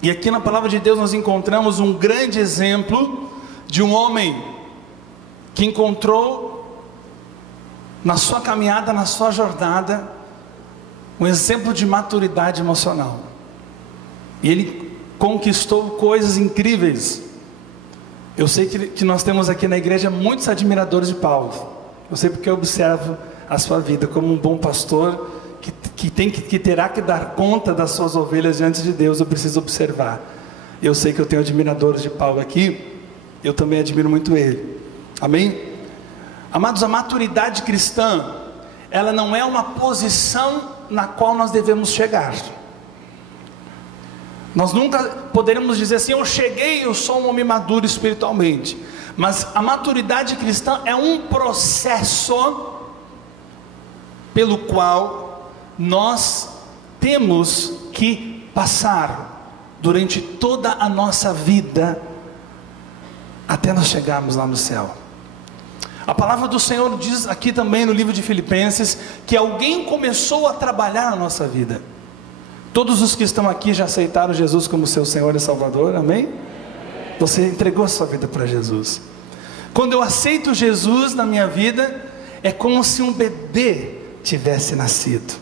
E aqui na palavra de Deus nós encontramos um grande exemplo de um homem que encontrou na sua caminhada, na sua jornada, um exemplo de maturidade emocional. E ele conquistou coisas incríveis. Eu sei que nós temos aqui na igreja muitos admiradores de Paulo. Eu sei porque eu observo a sua vida como um bom pastor que terá que dar conta das suas ovelhas diante de Deus. Eu preciso observar. Eu sei que eu tenho admiradores de Paulo aqui. Eu também admiro muito ele. Amém? Amados, a maturidade cristã, ela não é uma posição na qual nós devemos chegar. Nós nunca poderemos dizer assim: eu cheguei, eu sou um homem maduro espiritualmente. Mas a maturidade cristã é um processo pelo qual nós temos que passar durante toda a nossa vida, até nós chegarmos lá no céu. A palavra do Senhor diz aqui também no livro de Filipenses, que alguém começou a trabalhar na nossa vida. Todos os que estão aqui já aceitaram Jesus como seu Senhor e Salvador, amém? Você entregou a sua vida para Jesus. Quando eu aceito Jesus na minha vida, é como se um bebê tivesse nascido.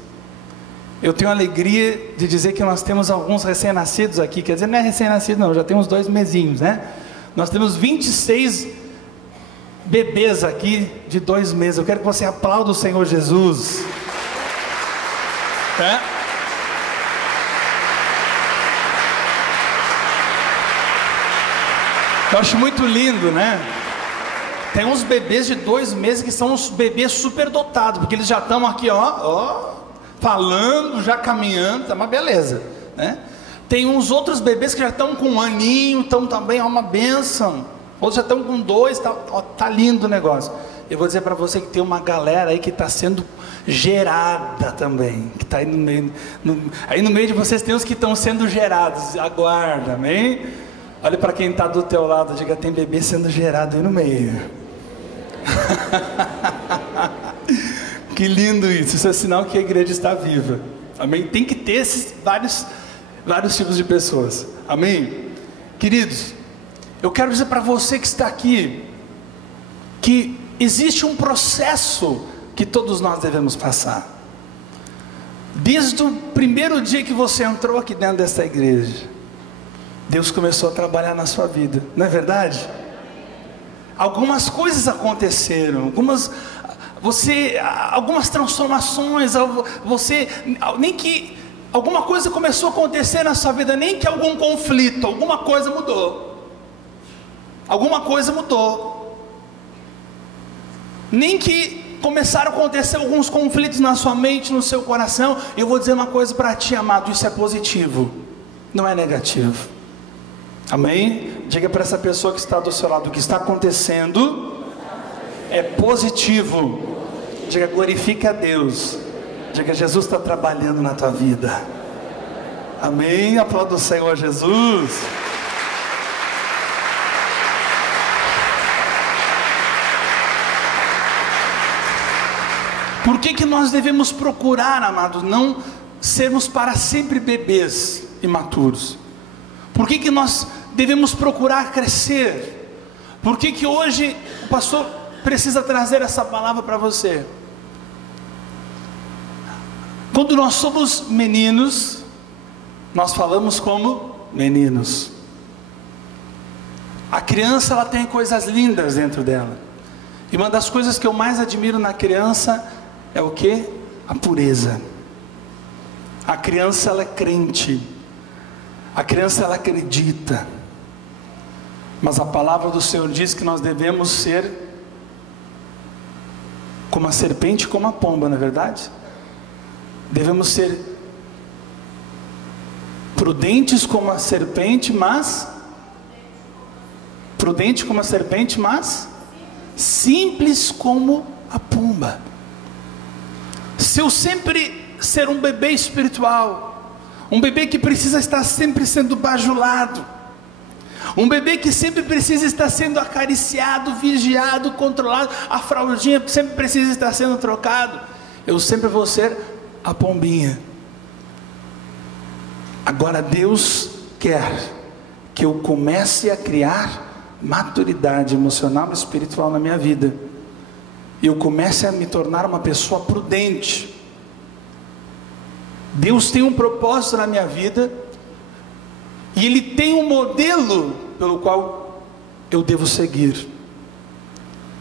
Eu tenho a alegria de dizer que nós temos alguns recém-nascidos aqui. Quer dizer, não é recém-nascido não, já temos 2 mesinhos, né? Nós temos 26 bebês aqui de 2 meses. Eu quero que você aplaude o Senhor Jesus. Eu acho muito lindo, né? Tem uns bebês de 2 meses que são uns bebês super dotados, porque eles já estão aqui, falando, já caminhando, tá uma beleza, né? Tem uns outros bebês que já estão com 1 aninho, então também é uma bênção. Outros já estão com 2, tá lindo o negócio. Eu vou dizer para você que tem uma galera aí que está sendo gerada também, que está aí no meio, aí no meio de vocês tem os que estão sendo gerados. Aguarda, amém? Olha para quem está do teu lado, diga: tem bebê sendo gerado aí no meio. Que lindo isso. Isso é sinal que a igreja está viva, amém? Tem que ter esses vários tipos de pessoas, amém? Queridos, eu quero dizer para você que está aqui, que existe um processo que todos nós devemos passar. Desde o primeiro dia que você entrou aqui dentro dessa igreja, Deus começou a trabalhar na sua vida, não é verdade? Algumas coisas aconteceram, algumas transformações, nem que alguma coisa começou a acontecer na sua vida, nem que algum conflito, alguma coisa mudou. Alguma coisa mudou. Nem que começaram a acontecer alguns conflitos na sua mente, no seu coração. Eu vou dizer uma coisa para ti, amado: isso é positivo, não é negativo. Amém? Diga para essa pessoa que está do seu lado: o que está acontecendo é positivo. Diga: glorifica a Deus. Diga: Jesus está trabalhando na tua vida. Amém? Aplauda o Senhor Jesus. Por que nós devemos procurar, amados, não sermos para sempre bebês imaturos? Por que nós devemos procurar crescer? Por que hoje o pastor precisa trazer essa palavra para você? Quando nós somos meninos, nós falamos como meninos. A criança, ela tem coisas lindas dentro dela. E uma das coisas que eu mais admiro na criança é o quê? A pureza. A criança, ela é crente. A criança, ela acredita. Mas a palavra do Senhor diz que nós devemos ser como a serpente e como a pomba, não é verdade? Devemos ser prudentes como a serpente, mas simples como a pomba. Se eu sempre ser um bebê espiritual, um bebê que precisa estar sempre sendo bajulado, um bebê que sempre precisa estar sendo acariciado, vigiado, controlado, a fraldinha sempre precisa estar sendo trocado, eu sempre vou ser a pombinha. Agora Deus quer que eu comece a criar maturidade emocional e espiritual na minha vida. Eu comece a me tornar uma pessoa prudente. Deus tem um propósito na minha vida, e Ele tem um modelo pelo qual eu devo seguir.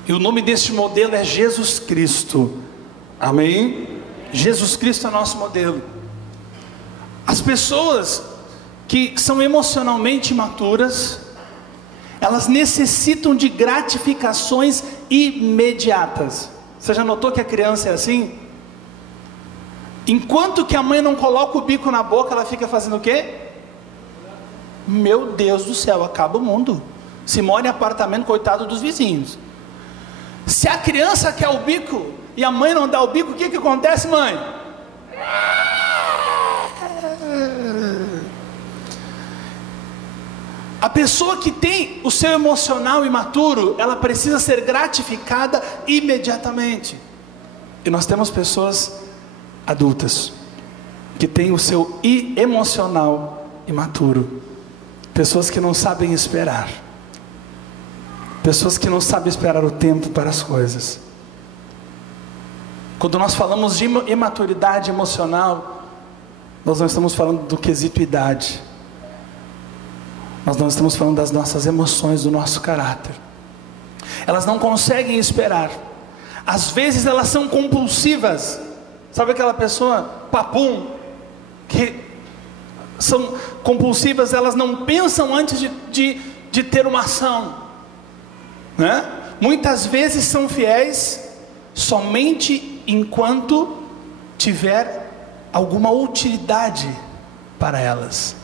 E o nome deste modelo é Jesus Cristo. Amém? Jesus Cristo é nosso modelo. As pessoas que são emocionalmente imaturas, elas necessitam de gratificações imediatas. Você já notou que a criança é assim? Enquanto que a mãe não coloca o bico na boca, ela fica fazendo o quê? Meu Deus do céu, acaba o mundo. Se mora em apartamento, coitado dos vizinhos. Se a criança quer o bico e a mãe não dá o bico, o que acontece, mãe? A pessoa que tem o seu emocional imaturo, ela precisa ser gratificada imediatamente. E nós temos pessoas adultas que têm o seu emocional imaturo. Pessoas que não sabem esperar. Pessoas que não sabem esperar o tempo para as coisas. Quando nós falamos de imaturidade emocional, nós não estamos falando do quesito idade. Nós não estamos falando das nossas emoções, do nosso caráter. Elas não conseguem esperar. Às vezes elas são compulsivas. Sabe aquela pessoa papum, que são compulsivas, elas não pensam antes de ter uma ação, né? Muitas vezes são fiéis somente enquanto tiver alguma utilidade para elas.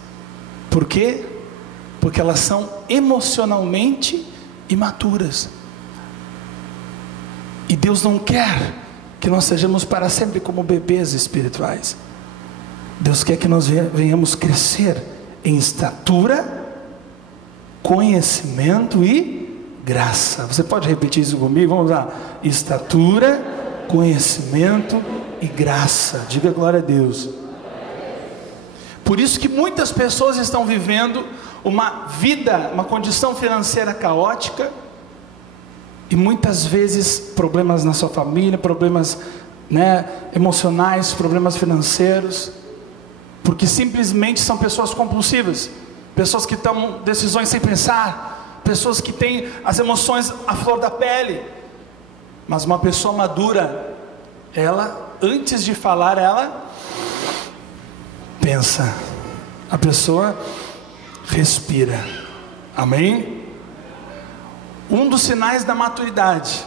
Por quê? Porque elas são emocionalmente imaturas. E Deus não quer que nós sejamos para sempre como bebês espirituais. Deus quer que nós venhamos crescer em estatura, conhecimento e graça. Você pode repetir isso comigo? Vamos lá. Estatura, conhecimento e graça. Diga glória a Deus. Por isso que muitas pessoas estão vivendo uma vida, uma condição financeira caótica, e muitas vezes problemas na sua família, problemas, emocionais, problemas financeiros, porque simplesmente são pessoas compulsivas, pessoas que tomam decisões sem pensar, pessoas que têm as emoções à flor da pele. Mas uma pessoa madura, ela, antes de falar, ela pensa. A pessoa respira. Amém? Um dos sinais da maturidade,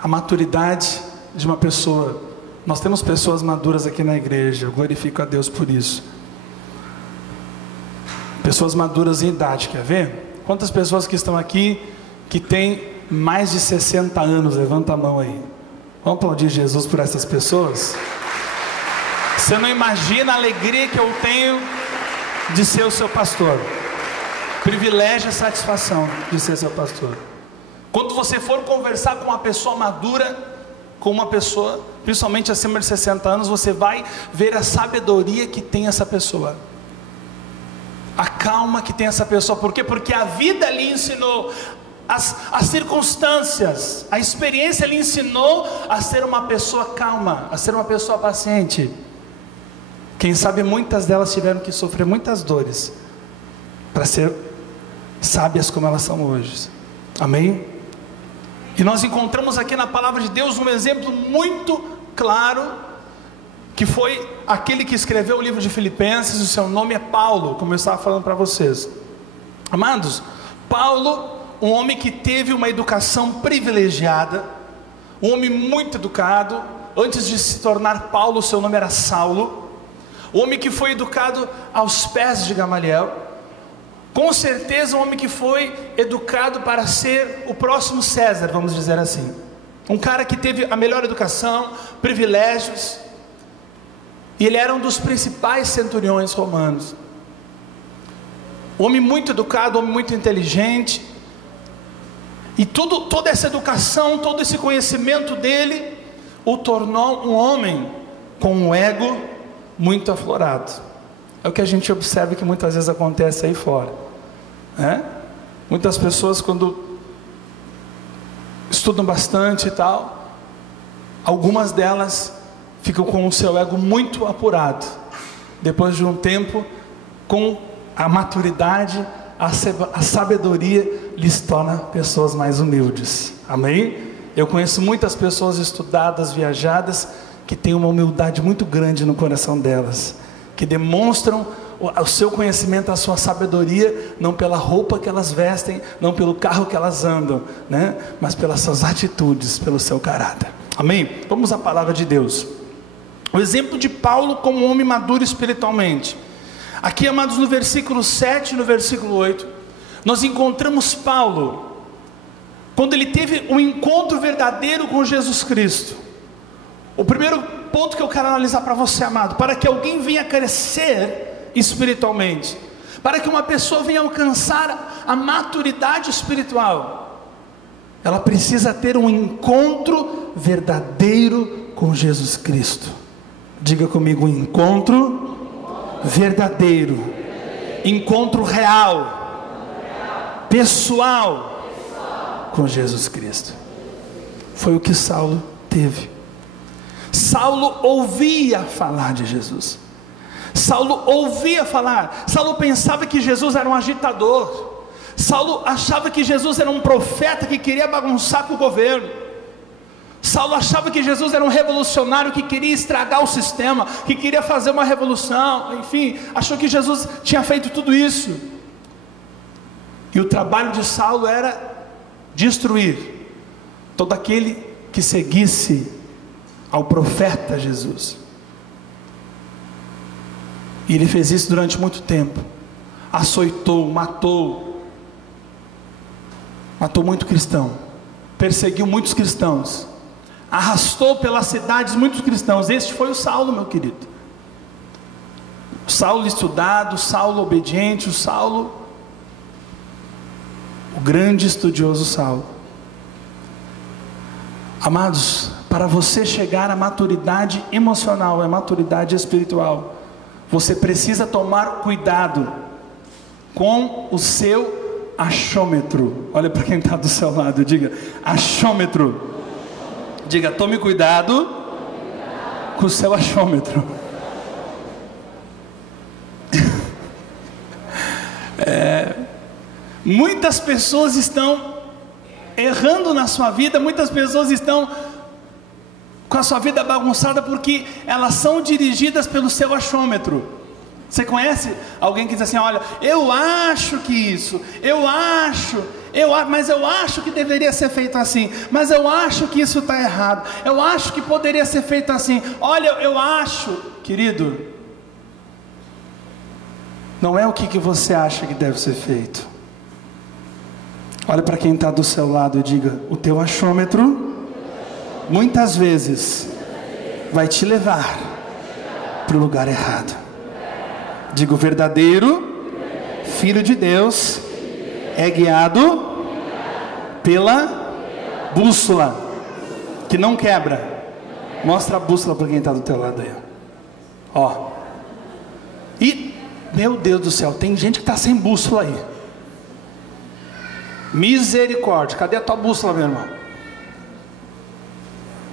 a maturidade de uma pessoa. Nós temos pessoas maduras aqui na igreja, eu glorifico a Deus por isso. Pessoas maduras em idade, quer ver? Quantas pessoas que estão aqui que têm mais de 60 anos? Levanta a mão aí. Vamos aplaudir Jesus por essas pessoas? Você não imagina a alegria que eu tenho de ser o seu pastor. Privilégio e satisfação de ser seu pastor. Quando você for conversar com uma pessoa madura, com uma pessoa, principalmente acima de 60 anos, você vai ver a sabedoria que tem essa pessoa, a calma que tem essa pessoa. Por quê? Porque a vida lhe ensinou, as circunstâncias, a experiência lhe ensinou a ser uma pessoa calma, a ser uma pessoa paciente. Quem sabe muitas delas tiveram que sofrer muitas dores para ser sábias como elas são hoje. Amém? E nós encontramos aqui na palavra de Deus um exemplo muito claro, que foi aquele que escreveu o livro de Filipenses. O seu nome é Paulo, como eu estava falando para vocês. Amados, Paulo, um homem que teve uma educação privilegiada, um homem muito educado. Antes de se tornar Paulo, seu nome era Saulo. O homem que foi educado aos pés de Gamaliel. Com certeza um homem que foi educado para ser o próximo César, vamos dizer assim. Um cara que teve a melhor educação, privilégios. E ele era um dos principais centuriões romanos. Um homem muito educado, um homem muito inteligente. E toda essa educação, todo esse conhecimento dele o tornou um homem com um ego muito aflorado. É o que a gente observa que muitas vezes acontece aí fora, né? Muitas pessoas, quando estudam bastante e tal, algumas delas ficam com o seu ego muito apurado. Depois de um tempo, com a maturidade, a sabedoria lhes torna pessoas mais humildes. Amém? Eu conheço muitas pessoas estudadas, viajadas, que têm uma humildade muito grande no coração delas, que demonstram o seu conhecimento, a sua sabedoria, não pela roupa que elas vestem, não pelo carro que elas andam, né? Mas pelas suas atitudes, pelo seu caráter. Amém? Vamos à palavra de Deus. O exemplo de Paulo como homem maduro espiritualmente. Aqui, amados, no versículo 7 e no versículo 8, nós encontramos Paulo, quando ele teve um encontro verdadeiro com Jesus Cristo. O primeiro ponto que eu quero analisar para você, amado, para que alguém venha crescer espiritualmente, para que uma pessoa venha alcançar a maturidade espiritual, ela precisa ter um encontro verdadeiro com Jesus Cristo. Diga comigo, um encontro verdadeiro, encontro real, pessoal com Jesus Cristo. Foi o que Saulo teve. Saulo ouvia falar de Jesus. Saulo ouvia falar. Saulo pensava que Jesus era um agitador. Saulo achava que Jesus era um profeta que queria bagunçar com o governo. Saulo achava que Jesus era um revolucionário que queria estragar o sistema, que queria fazer uma revolução. Enfim, achou que Jesus tinha feito tudo isso. E o trabalho de Saulo era destruir todo aquele que seguisse ao profeta Jesus. E ele fez isso durante muito tempo. Açoitou, matou muito cristão, perseguiu muitos cristãos, arrastou pelas cidades muitos cristãos. Este foi o Saulo, meu querido. O Saulo estudado, o Saulo obediente, o grande estudioso Saulo. Amados, para você chegar à maturidade emocional, à maturidade espiritual, você precisa tomar cuidado com o seu achômetro. Olha para quem está do seu lado, diga, achômetro. Diga, tome cuidado com o seu achômetro. Muitas pessoas estão errando na sua vida, muitas pessoas estão com a sua vida bagunçada porque elas são dirigidas pelo seu achômetro. Você conhece alguém que diz assim: olha, eu acho que isso, mas eu acho que deveria ser feito assim, mas eu acho que isso está errado, eu acho que poderia ser feito assim, olha, eu acho. Querido, não é o que você acha que deve ser feito. Olha para quem está do seu lado e diga: o teu achômetro muitas vezes vai te levar para o lugar errado. Digo, o verdadeiro Filho de Deus é guiado pela bússola que não quebra. Mostra a bússola para quem está do teu lado aí, ó. E, meu Deus do céu, tem gente que está sem bússola aí. Misericórdia, cadê a tua bússola, meu irmão?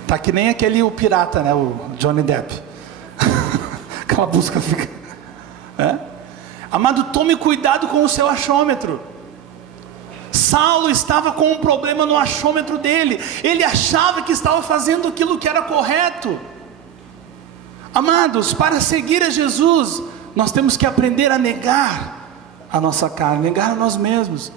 Tá que nem o pirata, né? O Johnny Depp. Aquela bússola fica... Amado, tome cuidado com o seu achômetro. Saulo estava com um problema no achômetro dele. Ele achava que estava fazendo aquilo que era correto. Amados, para seguir a Jesus, nós temos que aprender a negar a nossa carne, negar a nós mesmos.